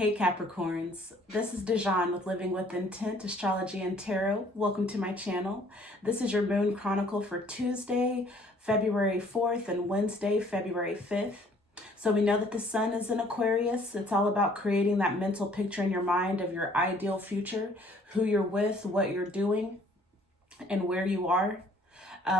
Hey Capricorns, this is Dejan with Living with Intent, Astrology and Tarot. Welcome to my channel. This is your moon chronicle for Tuesday, February 4th and Wednesday, February 5th. So we know that the sun is in Aquarius. It's all about creating that mental picture in your mind of your ideal future, who you're with, what you're doing, and where you are.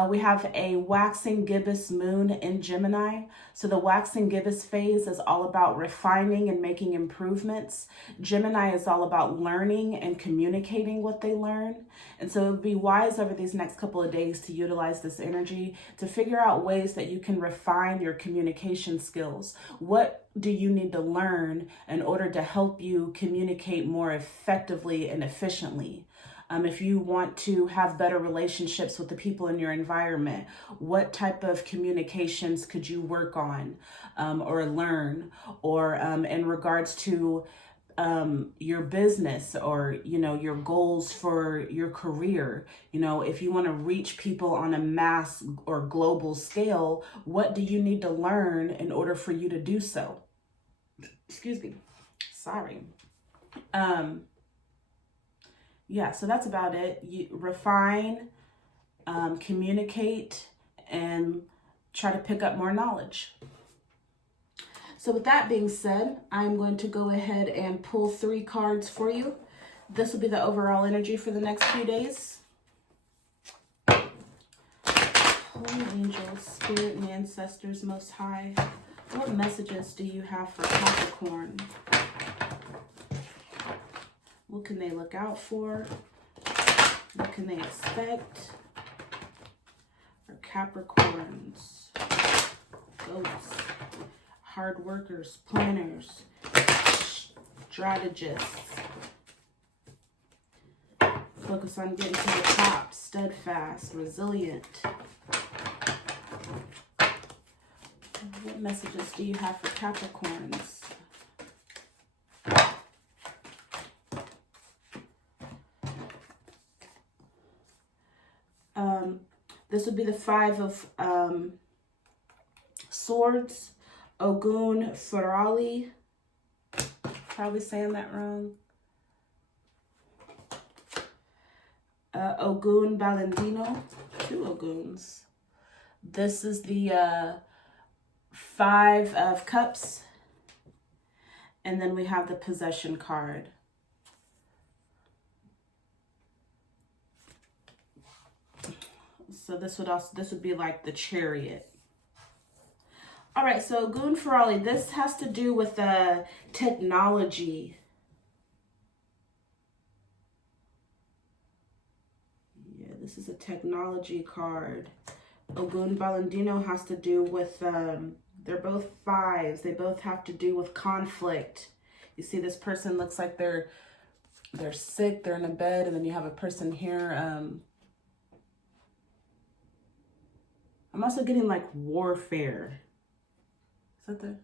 We have a waxing gibbous moon in Gemini. So the waxing gibbous phase is all about refining and making improvements. Gemini is all about learning and communicating what they learn. And so it would be wise over these next couple of days to utilize this energy to figure out ways that you can refine your communication skills. What do you need to learn in order to help you communicate more effectively and efficiently? If you want to have better relationships with the people in your environment, what type of communications could you work on or learn? Or in regards to your business or, your goals for your career, if you want to reach people on a mass or global scale, what do you need to learn in order for you to do so? Excuse me. Sorry. Yeah, so that's about it. You refine, communicate, and try to pick up more knowledge. So with that being said, I'm going to go ahead and pull 3 cards for you. This will be the overall energy for the next few days. Holy angels, spirit and ancestors most high, what messages do you have for Capricorn? What can they look out for? What can they expect? For Capricorns, goats, hard workers, planners, strategists. Focus on getting to the top, steadfast, resilient. What messages do you have for Capricorns? This would be the 5 of Swords, Ogun Ferali. Probably saying that wrong. Ogun Balandino, 2 Oguns. This is the 5 of Cups. And then we have the Possession card. So this would be like the Chariot. All right, so Ogun Ferali, this has to do with technology. Yeah, this is a technology card. Ogun Balandino has to do with, they're both 5s. They both have to do with conflict. You see this person looks like they're sick, they're in a bed, and then you have a person here, I'm also getting like warfare. Is that the?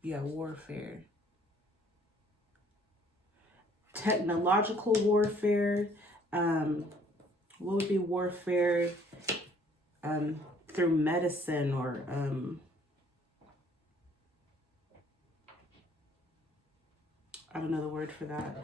Yeah, warfare. Technological warfare. What would be warfare through medicine or I don't know the word for that.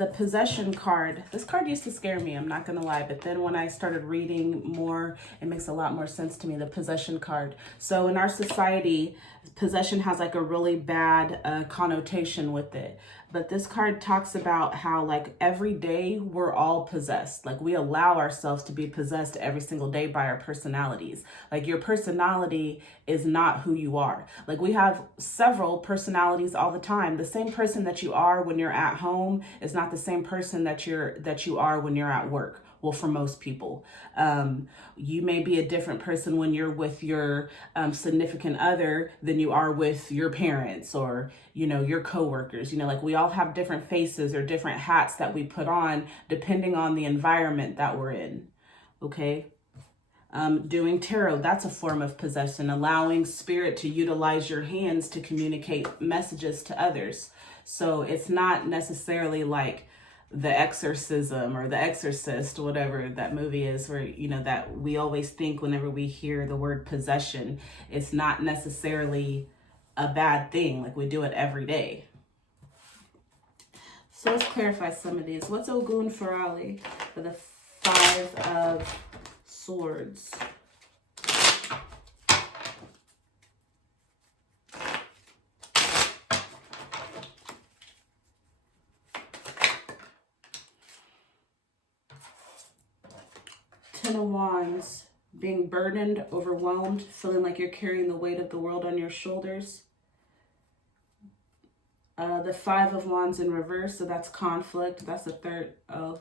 The Possession card. This card used to scare me, I'm not going to lie. But then when I started reading more, it makes a lot more sense to me, the Possession card. So in our society, possession has like a really bad connotation with it. But this card talks about how like every day we're all possessed. Like we allow ourselves to be possessed every single day by our personalities. Like your personality is not who you are. Like we have several personalities all the time. The same person that you are when you're at home is not the same person that you are when you're at work. Well, for most people, you may be a different person when you're with your significant other than you are with your parents or, your coworkers. Like we all have different faces or different hats that we put on depending on the environment that we're in. Okay. Doing tarot, that's a form of possession, allowing spirit to utilize your hands to communicate messages to others. So it's not necessarily like The Exorcism or The Exorcist, whatever that movie is, where, that we always think whenever we hear the word possession, it's not necessarily a bad thing. Like we do it every day. So let's clarify some of these. What's Ogun Ferali for the 5 of Swords? Ten of Wands, being burdened, overwhelmed, feeling like you're carrying the weight of the world on your shoulders. The 5 of Wands in reverse, so that's conflict. That's the third. Oh,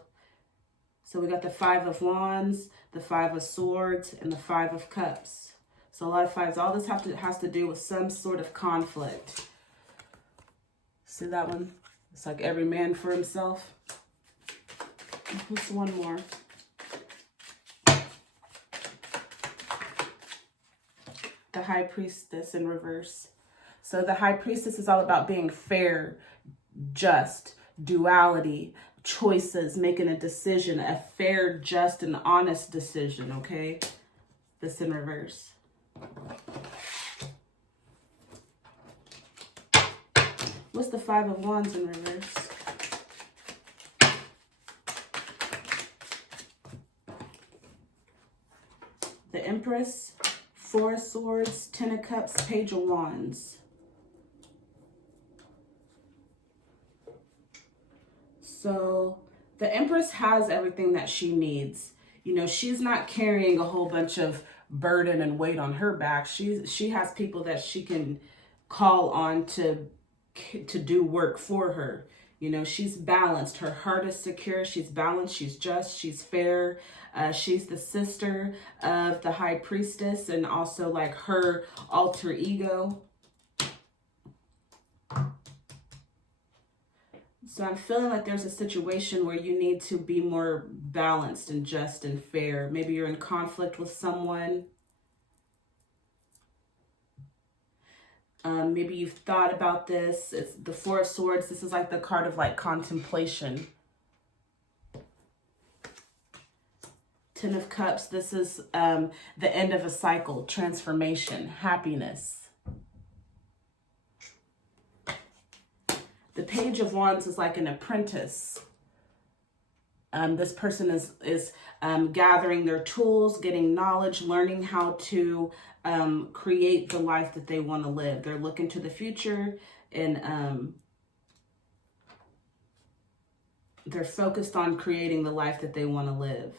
so we got the 5 of Wands, the 5 of Swords, and the 5 of Cups. So a lot of fives. All this has to do with some sort of conflict. See that one? It's like every man for himself. What's one more? The High Priestess in reverse. So the High Priestess is all about being fair, just, duality, choices, making a decision, a fair, just, and honest decision, okay? This in reverse. What's the 5 of Wands in reverse? The Empress, 4 of Swords, 10 of Cups, Page of Wands. So the Empress has everything that she needs. You know, she's not carrying a whole bunch of burden and weight on her back. She has people that she can call on to do work for her. You know, she's balanced. Her heart is secure. She's balanced. She's just. She's fair. She's the sister of the High Priestess and also like her alter ego. So I'm feeling like there's a situation where you need to be more balanced and just and fair. Maybe you're in conflict with someone. Maybe you've thought about this. It's the 4 of Swords. This is like the card of like contemplation. 10 of Cups. This is the end of a cycle, transformation, happiness. The Page of Wands is like an apprentice. This person is gathering their tools, getting knowledge, learning how to create the life that they want to live. They're looking to the future and they're focused on creating the life that they want to live.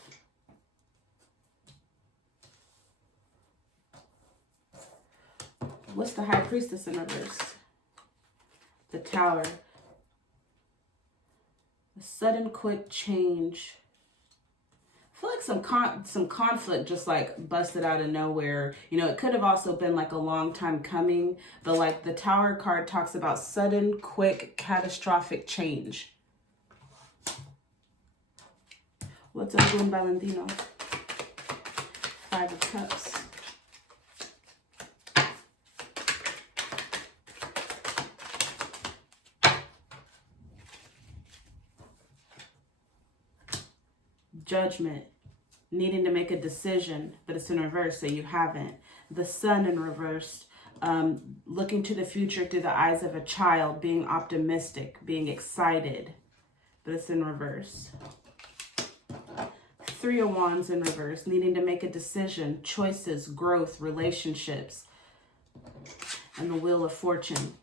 What's the High Priestess in reverse? The Tower. A sudden, quick change. I feel like some conflict just like busted out of nowhere. You know, it could have also been like a long time coming, but like the Tower card talks about sudden, quick, catastrophic change. What's up doing Valentino? 5 of Cups. Judgment, needing to make a decision, but it's in reverse, so you haven't. The Sun in reverse, looking to the future through the eyes of a child, being optimistic, being excited, but it's in reverse. 3 of Wands in reverse, needing to make a decision, choices, growth, relationships, and the Wheel of Fortune.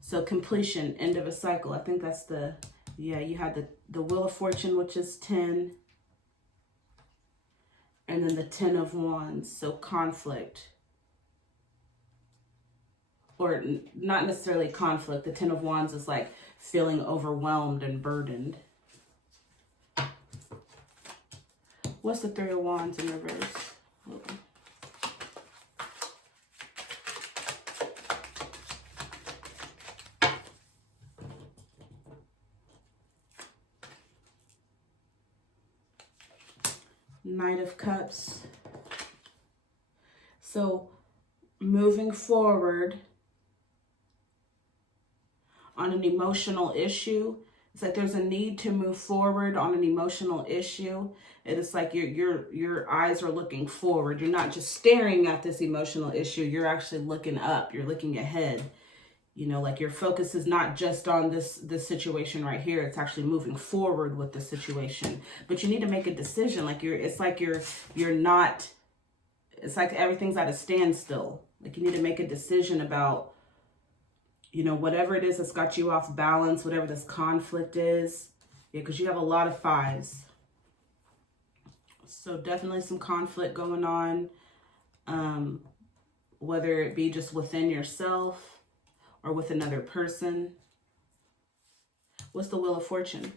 So completion, end of a cycle. I think that's the, yeah, you had the Wheel of Fortune, which is 10. And then the 10 of Wands, so conflict. Or not necessarily conflict. The 10 of Wands is like feeling overwhelmed and burdened. What's the 3 of Wands in reverse? Knight of Cups. So moving forward on an emotional issue, it's like there's a need to move forward on an emotional issue. It is like your eyes are looking forward. You're not just staring at this emotional issue. You're actually looking up. You're looking ahead. You know, like your focus is not just on this situation right here. It's actually moving forward with the situation. But you need to make a decision. Like it's like you're not, it's like everything's at a standstill. Like you need to make a decision about, you know, whatever it is that's got you off balance, whatever this conflict is. Yeah, because you have a lot of fives. So definitely some conflict going on, whether it be just within yourself or with another person. What's the Wheel of Fortune?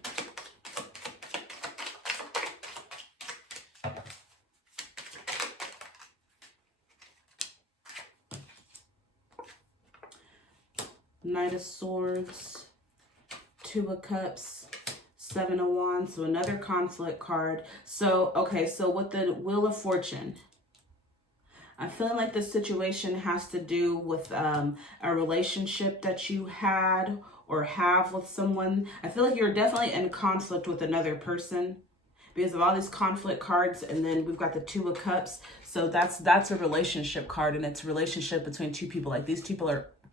Knight of Swords, Two of Cups, Seven of Wands, so another conflict card. So, okay, so with the Wheel of Fortune, I'm feeling like this situation has to do with a relationship that you had or have with someone. I feel like you're definitely in conflict with another person because of all these conflict cards, and then we've got the Two of Cups. So that's a relationship card, and it's a relationship between two people. Like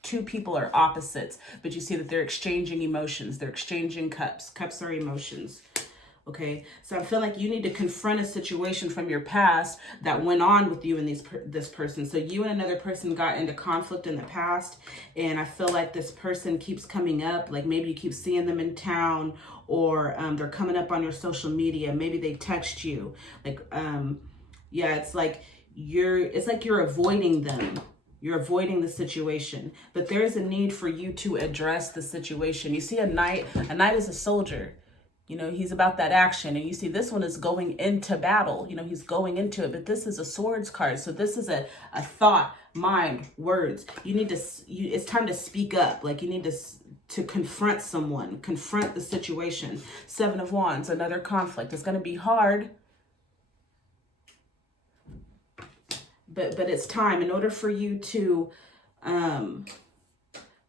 two people are opposites, but you see that they're exchanging emotions. They're exchanging cups. Cups are emotions. Okay, so I feel like you need to confront a situation from your past that went on with you and this person. So you and another person got into conflict in the past, and I feel like this person keeps coming up. Like maybe you keep seeing them in town, or they're coming up on your social media. Maybe they text you. Like, yeah, it's like you're avoiding them. You're avoiding the situation, but there is a need for you to address the situation. You see a knight is a soldier. You know, he's about that action. And you see this one is going into battle. You know, he's going into it, but this is a swords card. So this is a thought, mind, words. You need to, it's time to speak up. Like you need to confront someone, confront the situation. Seven of Wands, another conflict. It's going to be hard. But it's time in order for you to come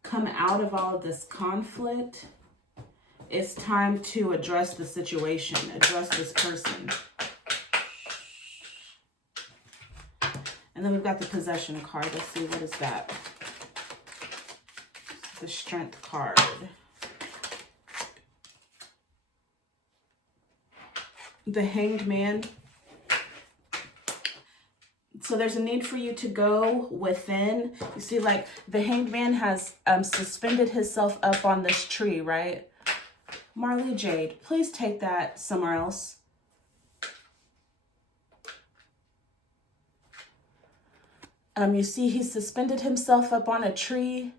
out of all of this conflict. It's time to address the situation, address this person. And then we've got the Possession card. Let's see, what is that? The Strength card. The Hanged Man. So there's a need for you to go within. You see, like the Hanged Man has suspended himself up on this tree, right? Marley Jade, please take that somewhere else. You see he's suspended himself up on a tree,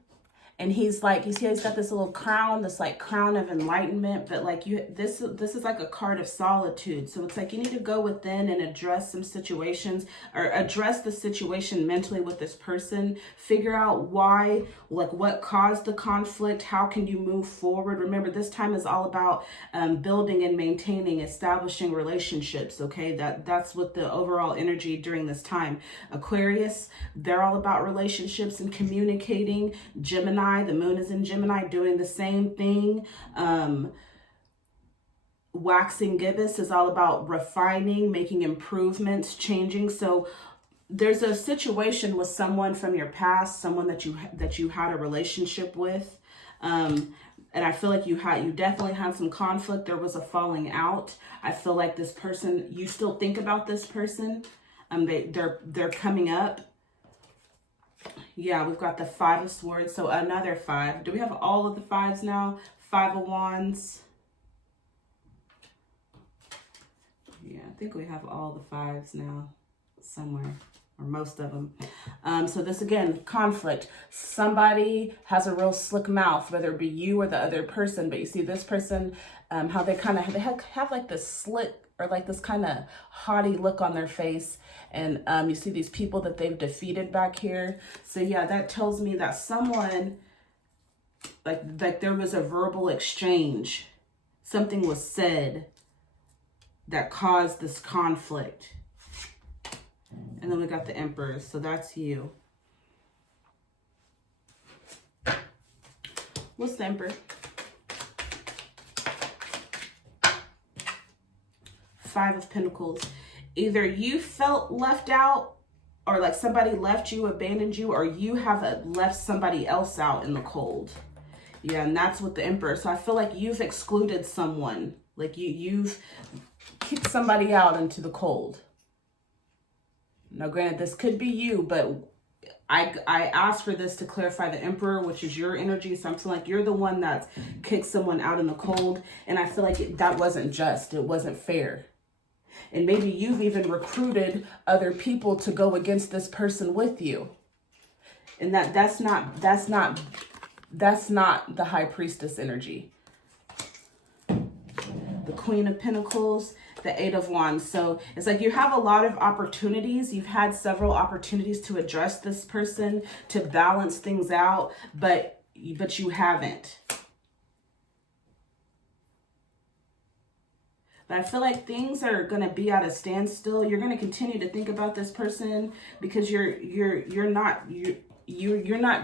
and he's like, you see he's got this little crown, this like crown of enlightenment, but like this is like a card of solitude. So it's like you need to go within and address some situations, or address the situation mentally with this person, figure out why, like what caused the conflict, how can you move forward. Remember, this time is all about building and maintaining, establishing relationships. Okay, that's what the overall energy during this time. Aquarius, they're all about relationships and communicating. Gemini, the moon is in Gemini, doing the same thing. Waxing gibbous is all about refining, making improvements, changing. So there's a situation with someone from your past, someone that you had a relationship with, and I feel like you definitely had some conflict. There was a falling out. I feel like this person, you still think about this person. They're coming up. Yeah, we've got the Five of Swords, so another five. Do we have all of the fives now? Five of Wands. Yeah, I think we have all the fives now somewhere, or most of them. So this, again, conflict. Somebody has a real slick mouth, whether it be you or the other person, but you see this person, how they kind of have like this slick, or like this kind of haughty look on their face. And you see these people that they've defeated back here. So yeah, that tells me that someone, like there was a verbal exchange. Something was said that caused this conflict. And then we got the Emperor, so that's you. What's the Emperor? Five of Pentacles. Either you felt left out or like somebody left you, abandoned you, or you have left somebody else out in the cold. Yeah, and that's with the Emperor. So I feel like you've excluded someone. Like you've kicked somebody out into the cold. Now, granted, this could be you, but I asked for this to clarify the Emperor, which is your energy. So I'm feeling like you're the one that's kicked someone out in the cold. And I feel like that wasn't just. It wasn't fair. And maybe you've even recruited other people to go against this person with you. And that's not the High Priestess energy. The Queen of Pentacles, the Eight of Wands. So it's like you have a lot of opportunities. You've had several opportunities to address this person, to balance things out, but you haven't. But I feel like things are going to be at a standstill. You're going to continue to think about this person because you're not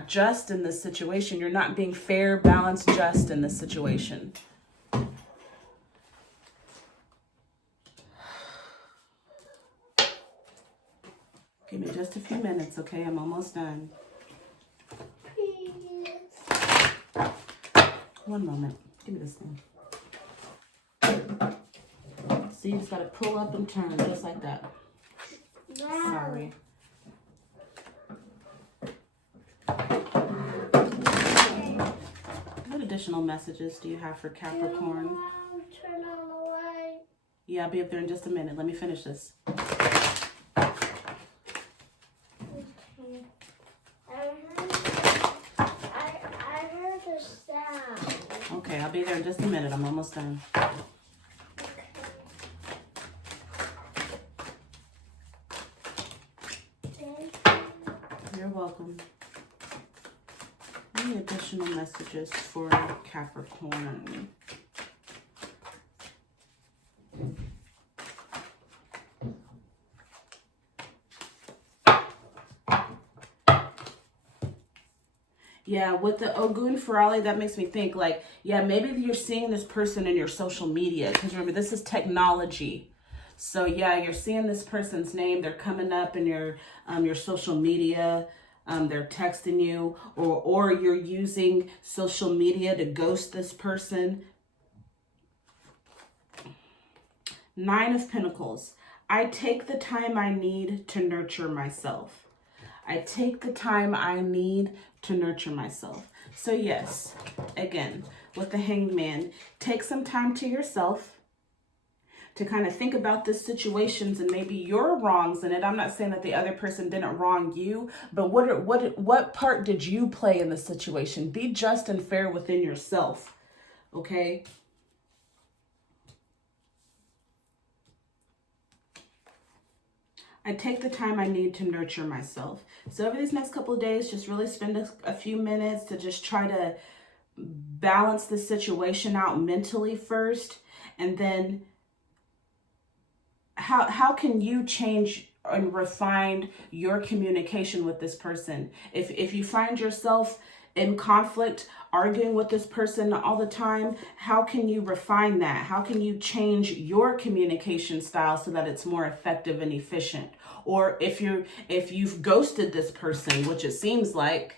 just in this situation. You're not being fair, balanced, just in this situation. Give me just a few minutes, okay? I'm almost done. Please. One moment. Give me this thing. So you just gotta pull up and turn just like that. Wow. Sorry. What additional messages do you have for Capricorn? Turn on the light. Yeah, I'll be up there in just a minute. Let me finish this. I heard a sound. Okay, I'll be there in just a minute. I'm almost done. You're welcome. Any additional messages for Capricorn? Yeah, with the Ogun Ferrari, that makes me think like, yeah, maybe you're seeing this person in your social media. Because remember, this is technology. So yeah, you're seeing this person's name. They're coming up in your social media. They're texting you, or you're using social media to ghost this person. Nine of Pentacles. I take the time I need to nurture myself. I take the time I need to nurture myself. So yes, again, with the Hanged Man, take some time to yourself to kind of think about the situations and maybe your wrongs in it. I'm not saying that the other person didn't wrong you, but what part did you play in the situation? Be just and fair within yourself, okay? I take the time I need to nurture myself. So over these next couple of days, just really spend a few minutes to just try to balance the situation out mentally first. And then how can you change and refine your communication with this person? If you find yourself in conflict, arguing with this person all the time, how can you refine that? How can you change your communication style so that it's more effective and efficient? Or if you've ghosted this person, which it seems like,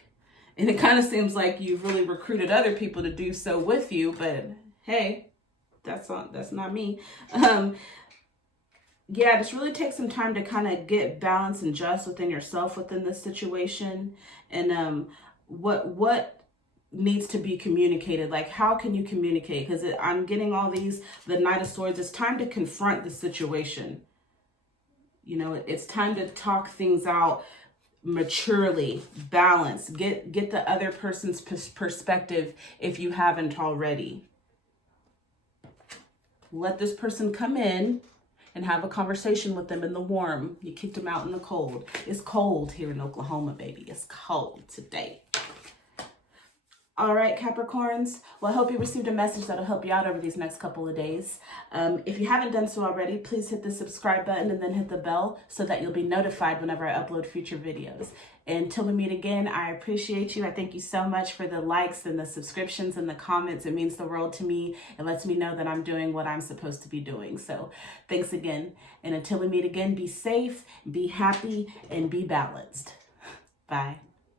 and it kind of seems like you've really recruited other people to do so with you, but hey, that's not me. Yeah, just really take some time to kind of get balance and just within yourself within this situation. And what needs to be communicated? Like, how can you communicate? Because I'm getting all the Knight of Swords. It's time to confront the situation. You know, it's time to talk things out maturely, balance, get the other person's perspective if you haven't already. Let this person come in and have a conversation with them in the warm. You kicked them out in the cold. It's cold here in Oklahoma, baby. It's cold today. All right, Capricorns. Well, I hope you received a message that'll help you out over these next couple of days. If you haven't done so already, please hit the subscribe button and then hit the bell so that you'll be notified whenever I upload future videos. Until we meet again, I appreciate you. I thank you so much for the likes and the subscriptions and the comments. It means the world to me. It lets me know that I'm doing what I'm supposed to be doing. So thanks again. And until we meet again, be safe, be happy, and be balanced. Bye.